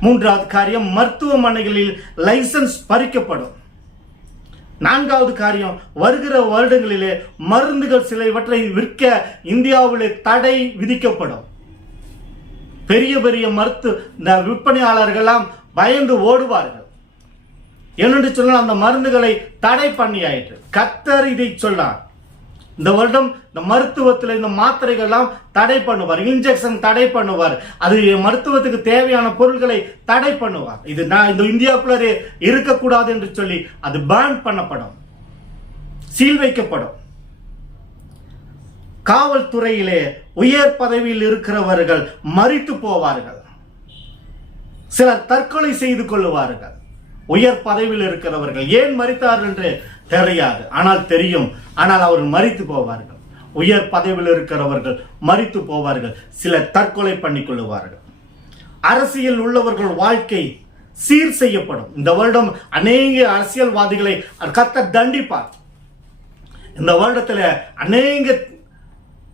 மூன்றாவது காரியம், மருத்துவமனைகளில் லைசன்ஸ் பறிக்கப்படும். நான்காவது காரியம், வருகிற வருடங்களிலே மருந்துகள் சிலவற்றை விற்க இந்தியாவிலே தடை விதிக்கப்படும். பெரிய பெரிய இந்த விற்பனையாளர்கள்லாம் பயந்து ஓடுவார்கள். என்னென்று சொன்னால் அந்த மருந்துகளை தடை பண்ணி ஆயிற்று. கர்த்தர் இதை சொன்னார். இந்த வருடம் இந்த மருத்துவத்தில் இந்த மாத்திரைகள்லாம் தடை பண்ணுவார். இன்ஜெக்ஷன் தடை பண்ணுவார். அது மருத்துவத்துக்கு தேவையான பொருட்களை தடை பண்ணுவார். இது இந்த இந்தியாவுக்குள்ளே இருக்கக்கூடாது என்று சொல்லி அது பேன் பண்ணப்படும், சீல் வைக்கப்படும். காவல்துறையிலே உயர் பதவியில் இருக்கிறவர்கள் மரித்து போவார்கள். சிலர் தற்கொலை செய்து கொள்ளுவார்கள். உயர் பதவியில் இருக்கிறவர்கள் ஏன் மரித்தார்கள் என்று தெரியாது, ஆனால் தெரியும். ஆனால் அவர்கள் மரித்து போவார்கள். உயர் பதவியில் இருக்கிறவர்கள் மரித்து போவார்கள். சிலர் தற்கொலை பண்ணிக் கொள்ளுவார்கள். அரசியல் உள்ளவர்கள் வாழ்க்கை சீர் செய்யப்படும். இந்த வருடம் அநேக அரசியல்வாதிகளை கர்த்தர் தண்டிப்பார். இந்த வருடத்தில் அநேக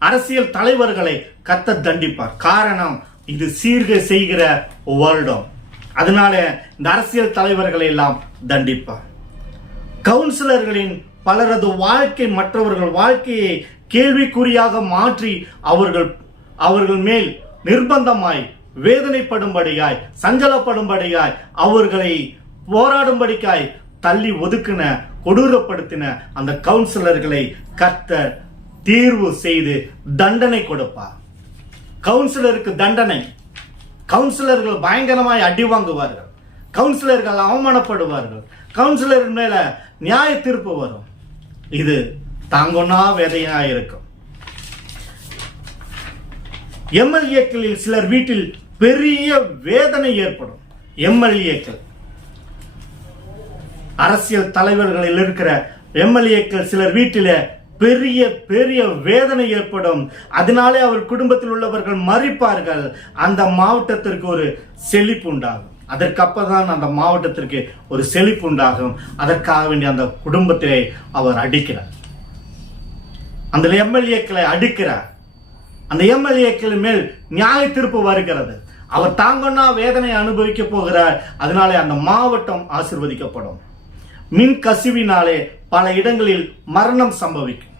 அரசியல் தலைவர்களை கர்த்தர் தண்டிப்பார். காரணம், இது சீர்கை செய்கிற வருடம். அதனால இந்த அரசியல் தலைவர்களை எல்லாம் தண்டிப்பார். கவுன்சிலர்களின் பலரது வாழ்க்கை மற்றவர்கள் வாழ்க்கையை கேள்விக்குறியாக மாற்றி அவர்கள் மேல் நிர்பந்தமாய் வேதனைப்படும்படியாய் சஞ்சலப்படும்படியாய் அவர்களை போராடும்படியாய் தள்ளி ஒதுக்கின கொடூரப்படுத்தின அந்த கவுன்சிலர்களை கர்த்தர் தீர்வு செய்து தண்டனை கொடுப்பார். கவுன்சிலருக்கு தண்டனை. கவுன்சிலர்கள் பயங்கரமாய் அடி வாங்குவார்கள். கவுன்சிலர்கள் அவமானப்படுவார்கள். கவுன்சிலர் மேல நியாய தீர்ப்பு வரும். இது தாங்கொன்னா வேதையா இருக்கும். எம்எல்ஏக்களில் சிலர் வீட்டில் பெரிய வேதனை ஏற்படும். எம்எல்ஏக்கள், அரசியல் தலைவர்களில் இருக்கிற எம்எல்ஏக்கள் சிலர் வீட்டில பெரிய பெரிய வேதனை ஏற்படும். அதனாலே அவர் குடும்பத்தில் உள்ளவர்கள் மறிப்பார்கள். அந்த மாவட்டத்திற்கு ஒரு செழிப்பு உண்டாகும். அதற்கப்பதான் அந்த மாவட்டத்திற்கு ஒரு செழிப்பு உண்டாகும். அதற்காக வேண்டிய அந்த குடும்பத்திலே அவர் அடிக்கிறார். அந்த எம்எல்ஏக்களை அடிக்கிறார். அந்த எம்எல்ஏக்கள் மேல் நியாய தீர்ப்பு வருகிறது. அவர் தாங்கொன்னா வேதனை அனுபவிக்க போகிறார். அதனாலே அந்த மாவட்டம் ஆசீர்வதிக்கப்படும். மின் கசிவினாலே பல இடங்களில் மரணம் சம்பவிக்கும்.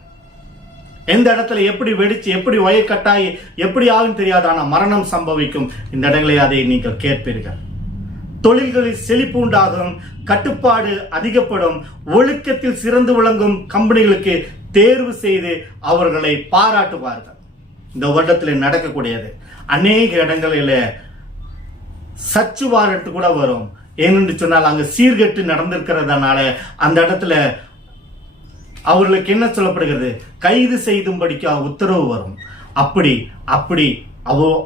எந்த இடத்துல எப்படி வெடிச்சு எப்படி வயர் கட்டாயி எப்படி ஆகும் தெரியாது, ஆனா மரணம் சம்பவிக்கும். இந்த இடங்களில் அதை நீங்கள் கேட்பீர்கள். தொழில்களில் செழிப்பு உண்டாகும். கட்டுப்பாடு அதிகப்படும். ஒழுக்கத்தில் சிறந்து விளங்கும் கம்பெனிகளுக்கு தேர்வு செய்து அவர்களை பாராட்டுவார்கள். இந்த வருடத்தில் நடக்கக்கூடியது. அநேக இடங்களில் சச்சு வாரட்டு கூட வரும். ஏனென்று சொன்னால் அங்கு சீர்கட்டு நடந்திருக்கிறதுனால அந்த இடத்துல அவர்களுக்கு என்ன சொல்லப்படுகிறது, கைது செய்தும்படிக்கு உத்தரவு வரும். அப்படி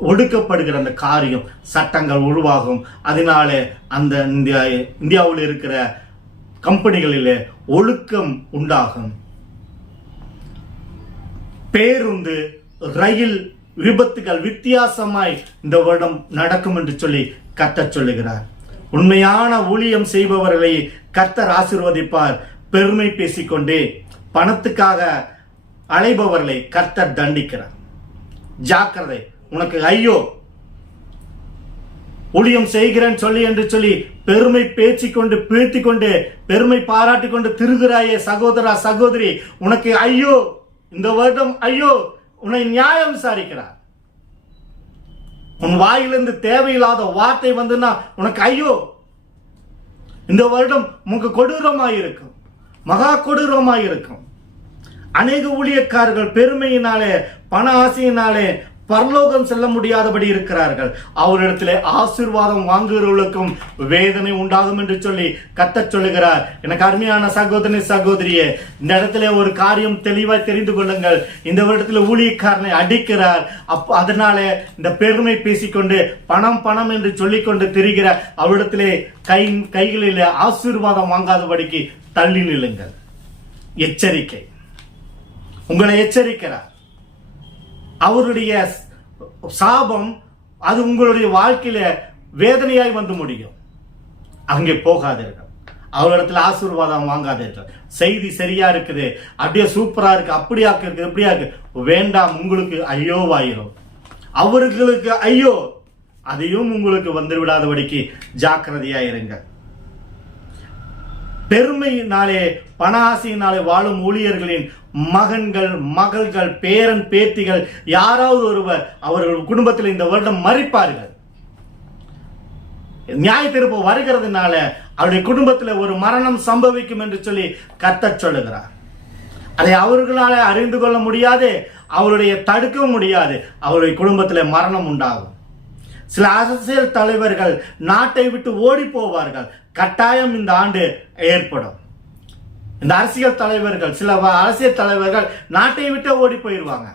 ஒடுக்கப்படுகிற அந்த காரியம் சட்டங்கள் உருவாகும். அதனால அந்த இந்தியாவில் இருக்கிற கம்பெனிகளில் ஒழுக்கம் உண்டாகும். பேருந்து ரயில் விபத்துகள் வித்தியாசமாய் இந்த வருடம் நடக்கும் என்று சொல்லி கர்த்தர் சொல்லுகிறார். உண்மையான ஊழியம் செய்பவர்களை கர்த்தர் ஆசீர்வதிப்பார். பெருமை பேசிக்கொண்டே பணத்துக்காக அலைபவர்களை கர்த்தர் தண்டிக்கிறார். ஜாக்கிரதை, உனக்கு ஐயோ, ஊழியம் செய்கிறேன் சொல்லி என்று சொல்லி பெருமை பேச்சிக்கொண்டு பேத்தி கொண்டு பெருமை பாராட்டி கொண்டு திருகிறாயே சகோதரா சகோதரி, உனக்கு ஐயோ. இந்த வருடம் ஐயோ, உன்னை நியாயம் விசாரிக்கிறார். உன் வாயிலிருந்து தேவையில்லாத வார்த்தை வந்துன்னா உனக்கு ஐயோ. இந்த வருடம் உனக்கு கொடூரமாயிருக்கும், மகா கொடூரமாயிருக்கும். அநேக ஊழியக்காரர்கள் பெருமையினாலே பண ஆசையினாலே பரலோகம் செல்ல முடியாதபடி இருக்கிறார்கள். அவரிடத்திலே ஆசீர்வாதம் வாங்குகிறவர்களுக்கும் வேதனை உண்டாகும் என்று சொல்லி கர்த்தர் சொல்லுகிறார். எனக்கு அருமையான சகோதரி சகோதரியே, இந்த இடத்துல ஒரு காரியம் தெளிவாய் தெரிந்து கொள்ளுங்கள். இந்த வருடத்தில் ஊழியக்காரனை அடிக்கிறார். அதனால இந்த பெருமை பேசிக்கொண்டு பணம் பணம் என்று சொல்லிக்கொண்டு திரிகிற அவரிடத்திலே கைகளில் ஆசீர்வாதம் வாங்காதபடிக்கு தள்ளி நில்லுங்கள். எச்சரிக்கை, உங்களை எச்சரிக்கிறார். அவருடைய சாபம் அது உங்களுடைய வாழ்க்கையில வேதனையாய் வந்து முடியும். அங்கே போகாதீர்கள். அவரிடத்துல ஆசீர்வாதம் வாங்காதீர்கள். செய்தி சரியா இருக்குது, அப்படியே சூப்பரா இருக்கு, அப்படியா இருக்கு, இப்படியா இருக்கு, வேண்டாம். உங்களுக்கு ஐயோவாயிரும். அவர்களுக்கு ஐயோ, அதையும் உங்களுக்கு வந்து விடாதபடிக்கு ஜாக்கிரதையா இருங்க. பெருமையினாலே பண ஆசையினாலே வாழும் ஊழியர்களின் மகன்கள் மகள்கள் பேரன் பேத்திகள் யாராவது ஒருவர் அவர்கள் குடும்பத்தில் இந்த வருடம் மரிப்பார்கள். நியாய தீர்ப்பு வருகிறதுனால அவருடைய குடும்பத்தில் ஒரு மரணம் சம்பவிக்கும் என்று சொல்லி கர்த்தர் சொல்லுகிறார். அதை அவர்களால அறிந்து கொள்ள முடியாது, அவருடைய தடுக்கவும் முடியாது. அவருடைய குடும்பத்தில் மரணம் உண்டாகும். சில அரசியல் தலைவர்கள் நாட்டை விட்டு ஓடி போவார்கள். கட்டாயம் இந்த ஆண்டு ஏற்படும். இந்த அரசியல் தலைவர்கள், சில அரசியல் தலைவர்கள் நாட்டை விட்டு ஓடி போயிடுவாங்க.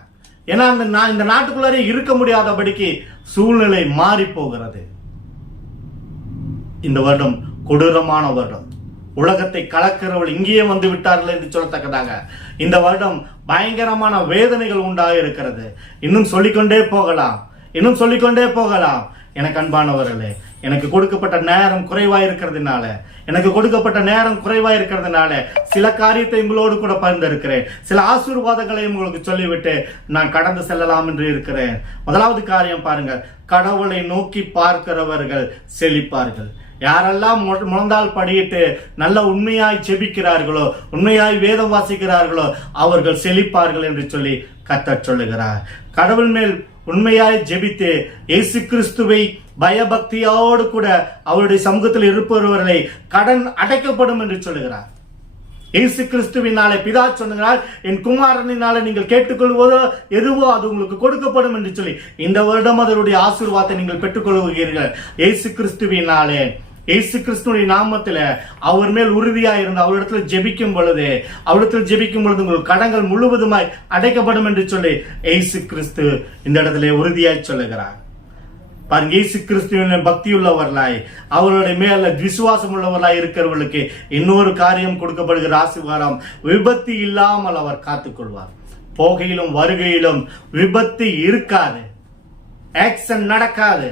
ஏன்னா இந்த நாட்டுக்குள்ளாரே இருக்க முடியாதபடிக்கு சூழ்நிலை மாறி போகிறது. இந்த வருடம் கொடூரமான வருடம். உலகத்தை கலக்கிறவள் இங்கேயே வந்து விட்டார்கள் என்று சொல்லத்தக்கதாக இந்த வருடம் பயங்கரமான வேதனைகள் உண்டாக இருக்கிறது. இன்னும் சொல்லிக்கொண்டே போகலாம். எனக்கு அன்பானவர்களே, எனக்கு கொடுக்கப்பட்ட நேரம் குறைவாய் இருக்கிறதுனால சில காரியத்தை உங்களோடு கூட பகிர்ந்திருக்கிறேன். சில ஆசீர்வாதங்களை உங்களுக்கு சொல்லிவிட்டு நான் கடந்து செல்லலாம் என்று இருக்கிறேன். முதலாவது காரியம் பாருங்க, கடவுளை நோக்கி பார்க்கிறவர்கள் செழிப்பார்கள். யாரெல்லாம் முழந்தால் படியிட்டு நல்ல உண்மையாய் செபிக்கிறார்களோ, உண்மையாய் வேதம் வாசிக்கிறார்களோ அவர்கள் செழிப்பார்கள் என்று சொல்லி கர்த்தர் சொல்லுகிறார். கடவுள் மேல் உண்மையாய் ஜெபித்து இயேசு கிறிஸ்துவை பயபக்தியோடு கூட அவருடைய சமூகத்தில் இருப்பவர்களை கடன் அடைக்கப்படும் என்று சொல்லுகிறார். இயேசு கிறிஸ்துவினாலே பிதா சொன்னார், என் குமாரனினாலே நீங்கள் கேட்டுக்கொள்வதோ எதுவோ அது உங்களுக்கு கொடுக்கப்படும் என்று சொல்லி இந்த வருடம் அதனுடைய ஆசீர்வாதத்தை நீங்கள் பெற்றுக்கொள்கிறீர்கள். இயேசு கிறிஸ்துவினாலே, இயேசு கிறிஸ்துவின் நாமத்துல அவர் மேல் உறுதியா இருந்து அவரிடத்தில் ஜெபிக்கும் பொழுது உங்கள் கடன்கள் முழுவதுமாய் அடைக்கப்படும் என்று சொல்லி இயேசு கிறிஸ்து இந்த இடத்துல உறுதியாய் சொல்லுகிறார். பாருங்க, இயேசு கிறிஸ்துவின் பக்தி உள்ளவர்களாய் அவருடைய மேல விசுவாசம் உள்ளவர்களாய் இருக்கிறவர்களுக்கு இன்னொரு காரியம் கொடுக்கப்படுகிற ஆசீர்வாதம், விபத்து இல்லாமல் அவர் காத்துக்கொள்வார். போகையிலும் வருகையிலும் விபத்து இருக்காது, ஆக்சிடென்ட் நடக்காது.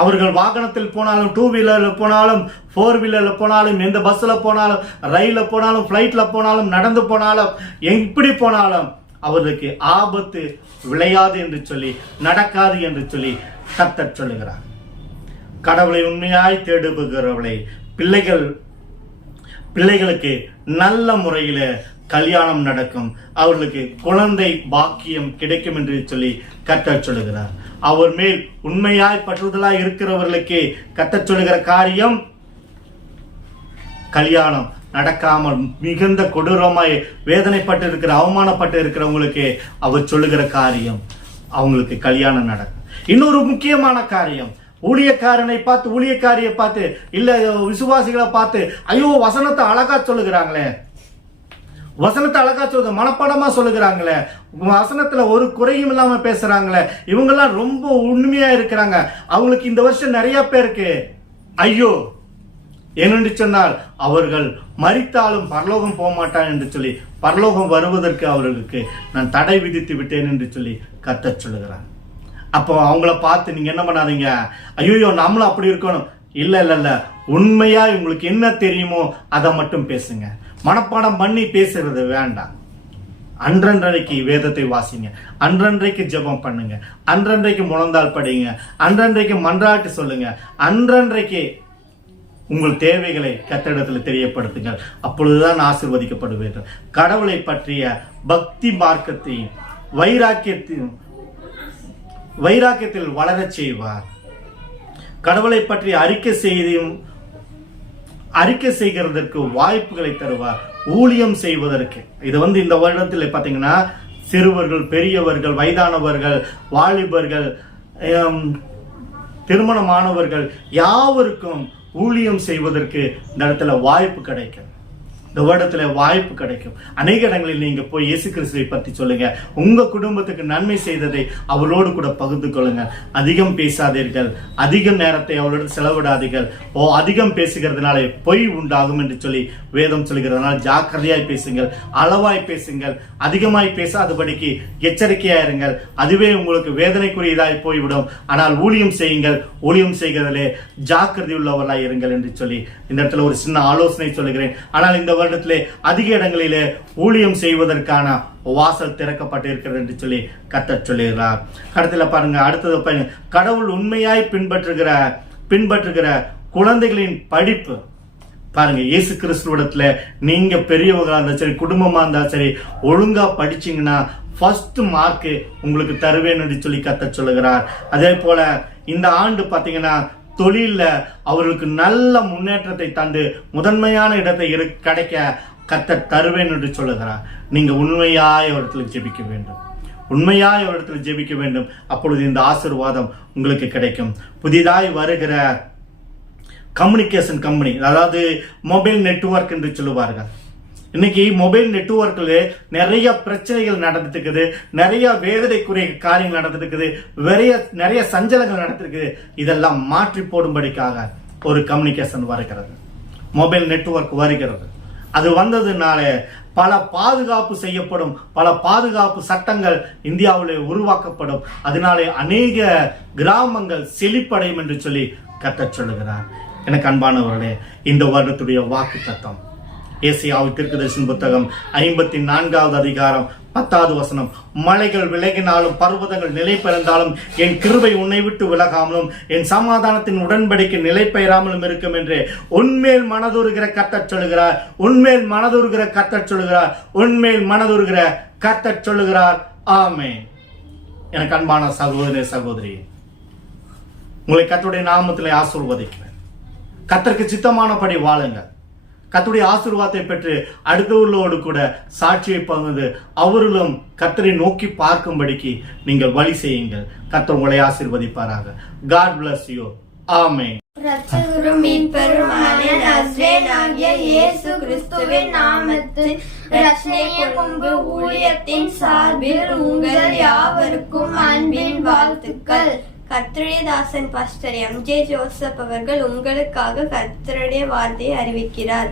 அவர்கள் வாகனத்தில் போனாலும், 2 வீலர்ல போனாலும், 4 வீலர்ல போனாலும், எந்த பஸ்ல போனாலும், ரயில்ல போனாலும், பிளைட்ல போனாலும், நடந்து போனாலும், எப்படி போனாலும் அவர்களுக்கு ஆபத்து விளையாது என்று சொல்லி, நடக்காது என்று சொல்லி கர்த்தர் சொல்லுகிறார். கடவுளை உண்மையாய் தேடுபவர்களை பிள்ளைகளுக்கு நல்ல முறையில கல்யாணம் நடக்கும், அவர்களுக்கு குழந்தை பாக்கியம் கிடைக்கும் என்று சொல்லி கர்த்தர் சொல்லுகிறார். அவர் மேல் உண்மையாய் பற்றுதலாய் இருக்கிறவர்களுக்கு கர்த்தர் சொல்லுகிற காரியம், கல்யாணம் நடக்காமல் மிகுந்த கொடூரமாய் வேதனைப்பட்டு இருக்கிற, அவமானப்பட்டு இருக்கிறவங்களுக்கு அவர் சொல்லுகிற காரியம், அவங்களுக்கு கல்யாணம் நடக்கும். இன்னொரு முக்கியமான காரியம், ஊழியக்காரியை பார்த்து இல்ல விசுவாசிகளை பார்த்து, ஐயோ வசனத்தை அழகா சொல்லுகிறாங்களே, மனப்பாடமா சொல்லுகிறாங்களே, வசனத்துல ஒரு குறையும் இல்லாம பேசுறாங்களே, இவங்கெல்லாம் ரொம்ப உண்மையா இருக்கிறாங்க, அவங்களுக்கு இந்த வருஷம் நிறைய பேருக்கு ஐயோ ஏனென்று சொன்னால் அவர்கள் மரித்தாலும் பரலோகம் போக மாட்டான் என்று சொல்லி, பரலோகம் வருவதற்கு அவர்களுக்கு நான் தடை விதித்து விட்டேன் என்று சொல்லி கர்த்தர் சொல்லுகிறார். அப்போ அவங்கள பார்த்து நீங்க என்ன பண்ணாதீங்க, ஐயோ நம்மளும் அப்படி இருக்கணும், இல்ல உண்மையா உங்களுக்கு என்ன தெரியுமோ அதை மட்டும் பேசுங்க. மனப்பாடம் பண்ணி பேசுறது வேண்டாம். அன்றன்றைக்கு வேதத்தை வாசிங்க, அன்றன்றைக்கு ஜெபம் பண்ணுங்க, அன்றன்றைக்கு முழந்தால் படிங்க, அன்றன்றைக்கு மன்றாட்டு சொல்லுங்க, அன்றன்றைக்கு உங்கள் தேவைகளை கர்த்தரிடத்தில் தெரியப்படுத்துங்கள். அப்பொழுதுதான் ஆசீர்வதிக்கப்படுவீர்கள். கடவுளை பற்றிய பக்தி மார்க்கத்தையும் வைராக்கியத்தில் வளரச் செய்வார். கடவுளை பற்றி அறிக்கை செய்கிறதற்கு வாய்ப்புகளை தருவார், ஊழியம் செய்வதற்கு. இது இந்த வருடத்தில் பார்த்தீங்கன்னா சிறுவர்கள், பெரியவர்கள், வயதானவர்கள், வாலிபர்கள், திருமணமானவர்கள் யாவருக்கும் ஊழியம் செய்வதற்கு இந்த இடத்துல வாய்ப்பு கிடைக்கும். இந்த வருடத்துல வாய்ப்பு கிடைக்கும். அநேக இடங்களில் நீங்க போய் இயேசு கிறிஸ்துவை பற்றி சொல்லுங்க. உங்க குடும்பத்துக்கு நன்மை செய்ததை அவரோடு கூட பகிர்ந்து கொள்ளுங்க. அதிகம் பேசாதீர்கள், அதிக நேரத்தை அவரோடு செலவிடாதீர்கள். அதிகம் பேசுகிறதுனால பொய் உண்டாகும் என்று சொல்லி வேதம் சொல்கிறதுனால ஜாக்கிரதையாய் பேசுங்கள், அளவாய் பேசுங்கள், அதிகமாய் பேசாதபடிக்கு எச்சரிக்கையா இருங்கள். அதுவே உங்களுக்கு வேதனைக்குரியதாய் போய்விடும். ஆனால் ஊழியம் செய்யுங்கள், ஊழியம் செய்கிறதிலே ஜாக்கிரதை உள்ளவர்களாய் இருங்கள் என்று சொல்லி இந்த இடத்துல ஒரு சின்ன ஆலோசனை சொல்லுகிறேன். ஆனால் இந்த வருடத்திலே அதிக இடங்களிலே ஊழியம் செய்வதற்கான வாசல் திறக்கப்பட்டு இருக்கிறது என்று சொல்லி கர்த்தர் சொல்லுகிறார். கடத்துல பாருங்க, அடுத்தது பாருங்க, கடவுள் உண்மையாய் பின்பற்றுகிற குழந்தைகளின் படிப்பு. பாருங்க, இயேசு கிறிஸ்துவிடத்துல நீங்க பெரியவங்களா இருந்தா சரி, குடும்பமா இருந்தா சரி, ஒழுங்கா படிச்சீங்கன்னா ஃபர்ஸ்ட் மார்க் உங்களுக்கு தருவேன் என்று சொல்லி கர்த்தர் சொல்லுகிறார். அதே போல இந்த ஆண்டு பாத்தீங்கன்னா தொழில அவர்களுக்கு நல்ல முன்னேற்றத்தை தந்து முதன்மையான இடத்தை கிடைக்க கர்த்தர் தருவேன் என்று சொல்லுகிறார். நீங்க உண்மையாய் அவரிடத்தில் ஜெபிக்க வேண்டும். அப்பொழுது இந்த ஆசீர்வாதம் உங்களுக்கு கிடைக்கும். புதிதாய் வருகிற கம்யூனிகேஷன் கம்பெனி, அதாவது மொபைல் நெட்வொர்க் என்று சொல்லுவார்கள். இன்னைக்கு மொபைல் நெட்வொர்க்ல நிறைய பிரச்சனைகள் நடந்துட்டு இருக்குது, நிறைய வேதனைக்குரிய காரியங்கள் நடந்துட்டு இருக்குது, நிறைய சஞ்சலங்கள் நடந்துட்டு இருக்குது. இதெல்லாம் மாற்றி போடும்படிக்காக ஒரு கம்யூனிகேஷன் வருகிறது. மொபைல் நெட்வொர்க் வருகிறது. அது வந்ததுனால பல பாதுகாப்பு செய்யப்படும், பல பாதுகாப்பு சட்டங்கள் இந்தியாவிலே உருவாக்கப்படும். அதனாலே அநேக கிராமங்கள் செழிப்படையும் என்று சொல்லி கர்த்தர் சொல்லுகிறார். எனக்கு அன்பானவர்களே, இந்த வருடத்துடைய வாக்கு தத்தம் ஏசாயா தீர்க்கதரிசன புத்தகம் 54வது அதிகாரம் 10வது வசனம், மலைகள் விலகினாலும் பர்வதங்கள் நிலை பெயர்ந்தாலும் என் கிருபை உன்னை விட்டு விலகாமலும் என் சமாதானத்தின் உடன்படிக்கை நிலை பெயராமலும் இருக்கும் என்று உன்மேல் மனதுருகிற கர்த்தர் சொல்லுகிறார். உன்மேல் மனதுருகிற கர்த்தர் சொல்லுகிறார். உன்மேல் மனதுருகிற கர்த்தர் சொல்லுகிறார். ஆமென். எனக்கு அன்பான சகோதரே சகோதரி, உங்களை கர்த்தருடைய நாமத்திலே ஆசீர்வதிக்கிறேன். கர்த்தருக்கு சித்தமானபடி வாழுங்க. கர்த்தருடைய ஆசீர்வாதத்தை பெற்று அடுத்தவர்களோடு கூட சாட்சியை பகிர்ந்து அவர்களும் கர்த்தரை நோக்கி பார்க்கும்படிக்கு நீங்கள் வழி செய்யுங்கள். கர்த்தர் உங்களை ஆசீர்வதிப்பாராக. God bless you. ஆமென். இரட்சகரும் மீட்பருமான நசரேயனாகிய இயேசு கிறிஸ்துவின் நாமத்தில் இரட்சணிய கொங்கு ஊழியத்தின் சார்பில் உங்கள் யாவருக்கும் அன்பின் வாழ்த்துக்கள். கர்த்தருடைய தாசன் பாஸ்டர் எம்.ஜே. ஜோசப் அவர்கள் உங்களுக்காக கர்த்தருடைய வார்த்தையை அறிவிக்கிறார்.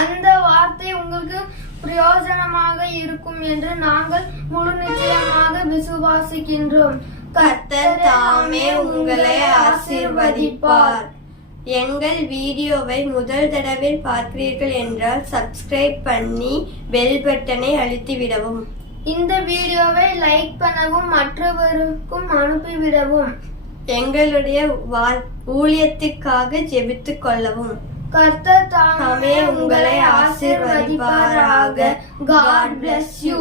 அந்த வார்த்தை உங்களுக்கு பிரயோஜனமாக இருக்கும் என்று நாங்கள் முழு நிச்சயமாக விசுவாசிக்கின்றோம். கர்த்தர் தாமே உங்களை ஆசீர்வதிப்பார். எங்கள் வீடியோவை முதல் தடவை பார்க்கிறீர்கள் என்றால் சப்ஸ்கிரைப் பண்ணி பெல் பட்டனை அழுத்தி விடவும். இந்த வீடியோவை லைக் பண்ணவும் மற்றவருக்கும் அனுப்பிவிடவும். எங்களுடைய ஊழியத்துக்காக ஜெபித்துக் கொள்ளவும். கர்த்தர் தாமே உங்களை ஆசீர்வதிப்பாராக. God bless you.